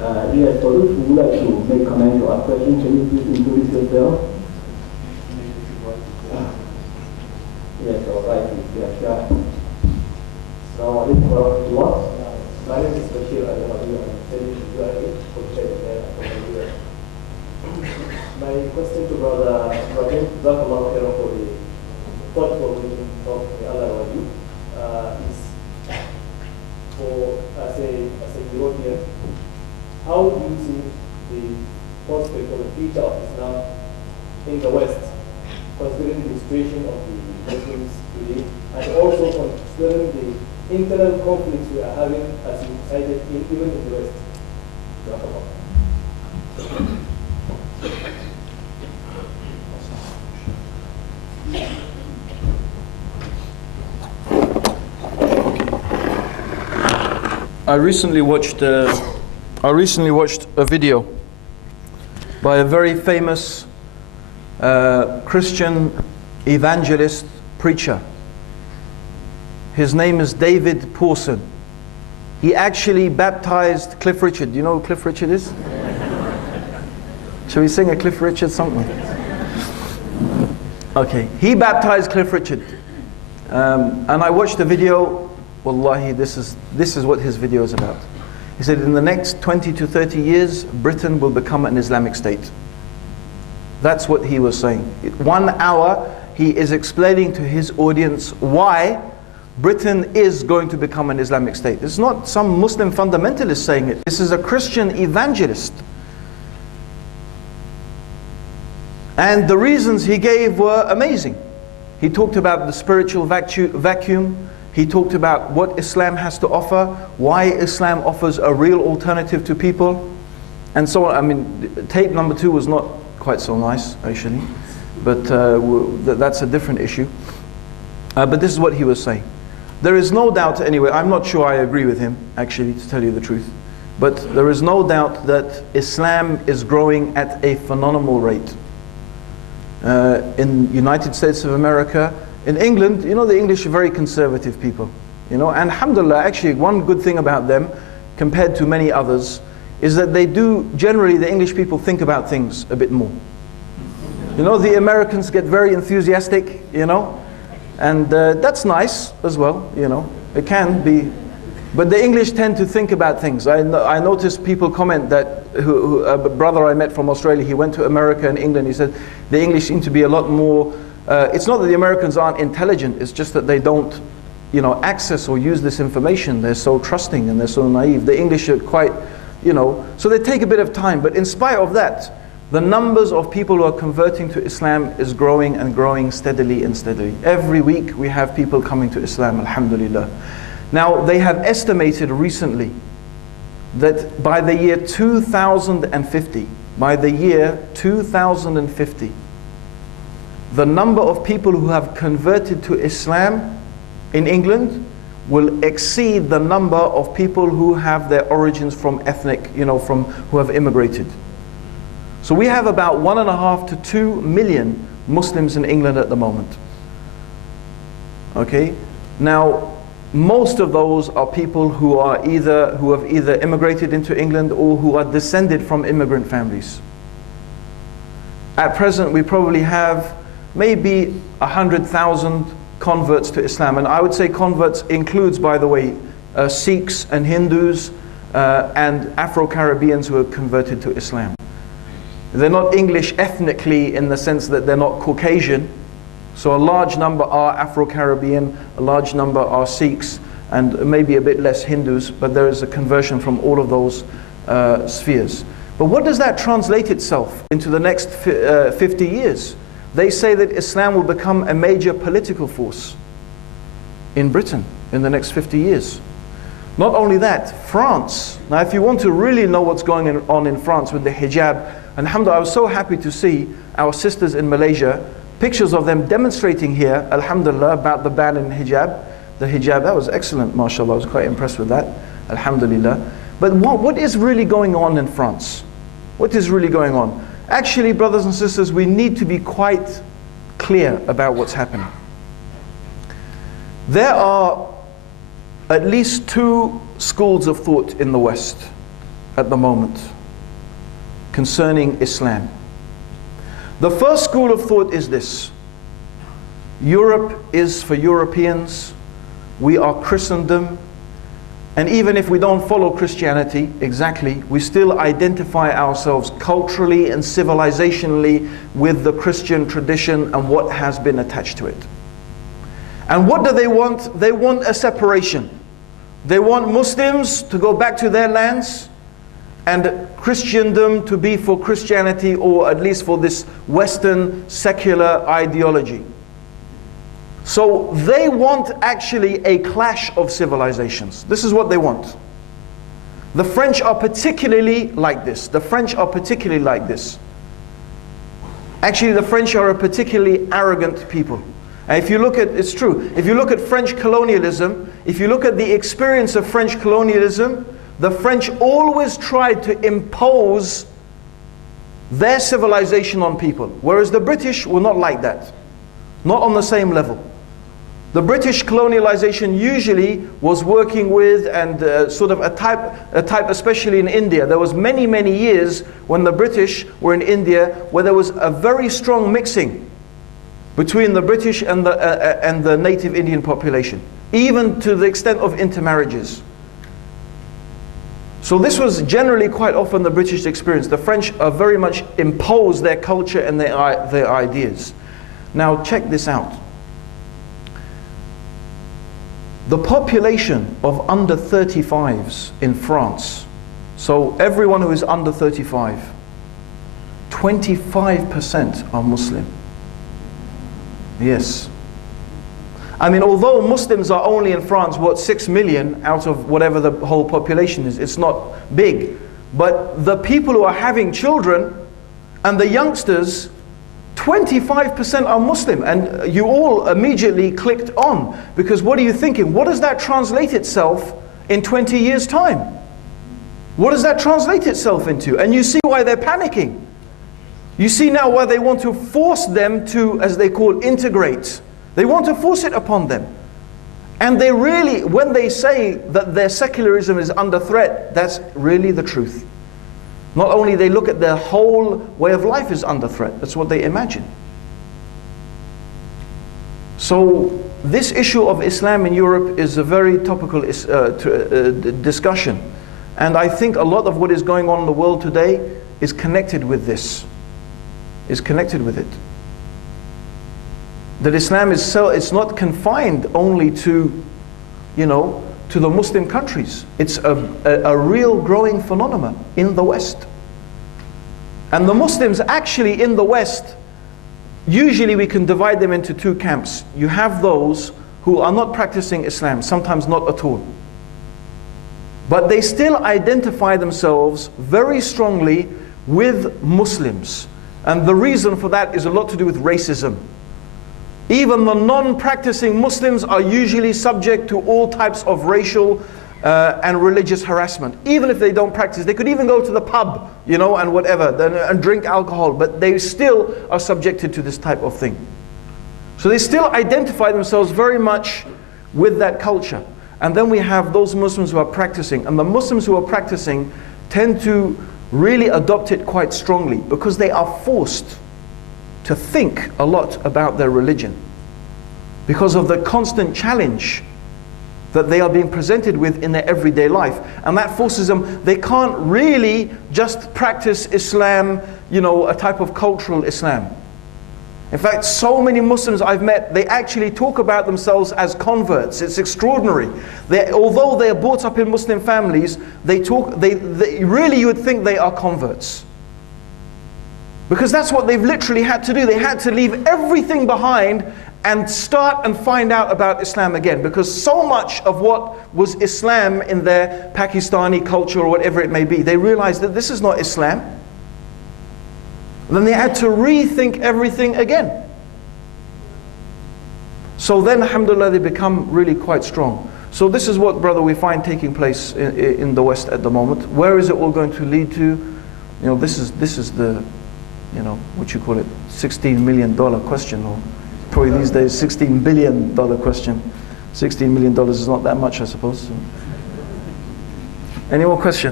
Yes, for those who would like to make comment or ask questions, can you please introduce yourself? Yes, all right. Yes, yeah. Now, I think what? My name is Bashir Al-Rabi. My question to Brother Ibrahim, Jazakallah khairan for the thoughtful meeting of Allah is for as a European, how do you see the prospect or the future of Islam in the West, considering the situation of the Muslims today, and also considering the internal conflicts we are having, as you cited, even in the West? I recently watched a video by a very famous Christian evangelist preacher. His name is David Pawson. He actually baptized Cliff Richard. Do you know who Cliff Richard is? Shall we sing a Cliff Richard song? Okay, he baptized Cliff Richard. And I watched the video. Wallahi, this is what his video is about. He said in the next 20 to 30 years, Britain will become an Islamic state. That's what he was saying. 1 hour, he is explaining to his audience why Britain is going to become an Islamic state. It's not some Muslim fundamentalist saying it. This is a Christian evangelist. And the reasons he gave were amazing. He talked about the spiritual vacuum. He talked about what Islam has to offer, why Islam offers a real alternative to people, and so on. I mean, tape number 2 was not quite so nice, actually, but that's a different issue. But this is what he was saying. There is no doubt, anyway, I'm not sure I agree with him, actually, to tell you the truth, but there is no doubt that Islam is growing at a phenomenal rate. In United States of America, in England, you know, the English are very conservative people, you know, and alhamdulillah, actually one good thing about them compared to many others is that they do, generally the English people think about things a bit more. You know, the Americans get very enthusiastic, you know, and that's nice as well, you know, it can be, but the English tend to think about things. I noticed people comment that, a brother I met from Australia, he went to America and England, he said the English seem to be a lot more, it's not that the Americans aren't intelligent, it's just that they don't, you know, access or use this information. They're so trusting and they're so naive. The English are quite, you know, so they take a bit of time. But in spite of that, the numbers of people who are converting to Islam is growing and growing steadily and steadily. Every week we have people coming to Islam, alhamdulillah. Now they have estimated recently that by the year 2050, the number of people who have converted to Islam in England will exceed the number of people who have their origins from ethnic, you know, from who have immigrated. So we have about 1.5 to 2 million Muslims in England at the moment. Okay, now most of those are people who have either immigrated into England or who are descended from immigrant families. At present, we probably have maybe 100,000 converts to Islam. And I would say converts includes, by the way, Sikhs and Hindus and Afro-Caribbeans who have converted to Islam. They're not English ethnically in the sense that they're not Caucasian. So a large number are Afro-Caribbean, a large number are Sikhs, and maybe a bit less Hindus, but there is a conversion from all of those spheres. But what does that translate itself into the next 50 years? They say that Islam will become a major political force in Britain in the next 50 years. Not only that, France. Now if you want to really know what's going on in France with the hijab, and alhamdulillah, I was so happy to see our sisters in Malaysia, pictures of them demonstrating here, alhamdulillah, about the ban in hijab. The hijab, that was excellent, mashallah, I was quite impressed with that, alhamdulillah. But what is really going on in France? What is really going on? Actually, brothers and sisters, we need to be quite clear about what's happening. There are at least 2 schools of thought in the West. at the moment concerning Islam. The first school of thought is this: Europe is for Europeans, we are Christendom, and even if we don't follow Christianity exactly, we still identify ourselves culturally and civilizationally with the Christian tradition and what has been attached to it. And what do they want? They want a separation. They want Muslims to go back to their lands and Christendom to be for Christianity, or at least for this Western secular ideology. So they want actually a clash of civilizations. This is what they want. The French are particularly like this. The French are particularly like this. Actually, the French are a particularly arrogant people. And if you look at, it's true, if you look at French colonialism, if you look at the experience of French colonialism, the French always tried to impose their civilization on people, whereas the British were not like that. Not on the same level. The British colonialization usually was working with and sort of a type, especially in India. There was many years when the British were in India where there was a very strong mixing between the British and the native Indian population, even to the extent of intermarriages. So this was generally quite often the British experience. The French are very much impose their culture and their ideas. Now check this out. The population of under 35s in France, so everyone who is under 35, 25% are Muslim. Yes. I mean, although Muslims are only in France, 6 million out of whatever the whole population is, it's not big. But the people who are having children and the youngsters, 25% are Muslim. And you all immediately clicked on, because what are you thinking? What does that translate itself in 20 years' time? What does that translate itself into? And you see why they're panicking. You see now why they want to force them to, as they call, integrate. They want to force it upon them. And they really, when they say that their secularism is under threat, that's really the truth. Not only they look at their whole way of life is under threat, that's what they imagine. So this issue of Islam in Europe is a very topical discussion. And I think a lot of what is going on in the world today is connected with this. Is connected with it. That Islam is it's not confined only to, to the Muslim countries. It's a real growing phenomenon in the West. And the Muslims actually in the West, usually we can divide them into two camps. You have those who are not practicing Islam, sometimes not at all. But they still identify themselves very strongly with Muslims. And the reason for that is a lot to do with racism. Even the non-practicing Muslims are usually subject to all types of racial and religious harassment. Even if they don't practice, they could even go to the pub, and whatever, and drink alcohol, but they still are subjected to this type of thing. So they still identify themselves very much with that culture. And then we have those Muslims who are practicing. And the Muslims who are practicing tend to really adopt it quite strongly because they are forced to think a lot about their religion because of the constant challenge that they are being presented with in their everyday life. And that forces them, they can't really just practice Islam, a type of cultural Islam. In fact, so many Muslims I've met, they actually talk about themselves as converts. It's extraordinary. Although they are brought up in Muslim families, they really you would think they are converts. Because that's what they've literally had to do. They had to leave everything behind and start and find out about Islam again. Because so much of what was Islam in their Pakistani culture or whatever it may be, they realized that this is not Islam. And then they had to rethink everything again. So then, alhamdulillah, they become really quite strong. So this is what, brother, we find taking place in the West at the moment. Where is it all going to lead to? This is the, what you call it, $16 million question, or probably these days $16 billion question. $16 million is not that much, I suppose. Any more questions?